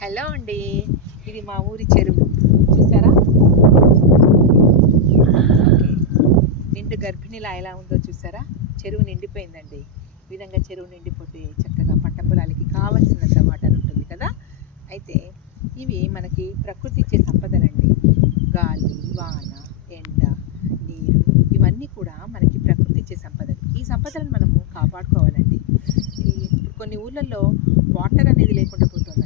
Hello అండి. ఇది మా ఊరి చెరువు. చూసారా? ఓకే. నిండు గర్భిణిలా ఎలా ఉందో చూసారా? చెరువు నిండిపోయిందండి. ఈ విధంగా చెరువు నిండిపోతే చక్కగా పంట పొలాలకి కావలసినంత వాటర్ ఉంటుంది కదా? అయితే ఇవి మనకి ప్రకృతి ఇచ్చే సంపదలండి. గాలి వాన ఎండ నీరు ఇవన్నీ కూడా మనకి ప్రకృతి ఇచ్చే సంపదలు. ఈ సంపదలను మనము కాపాడుకోవాలండి. కొన్ని ఊళ్ళల్లో వాటర్ అనేది లేకుండా పోతుంది.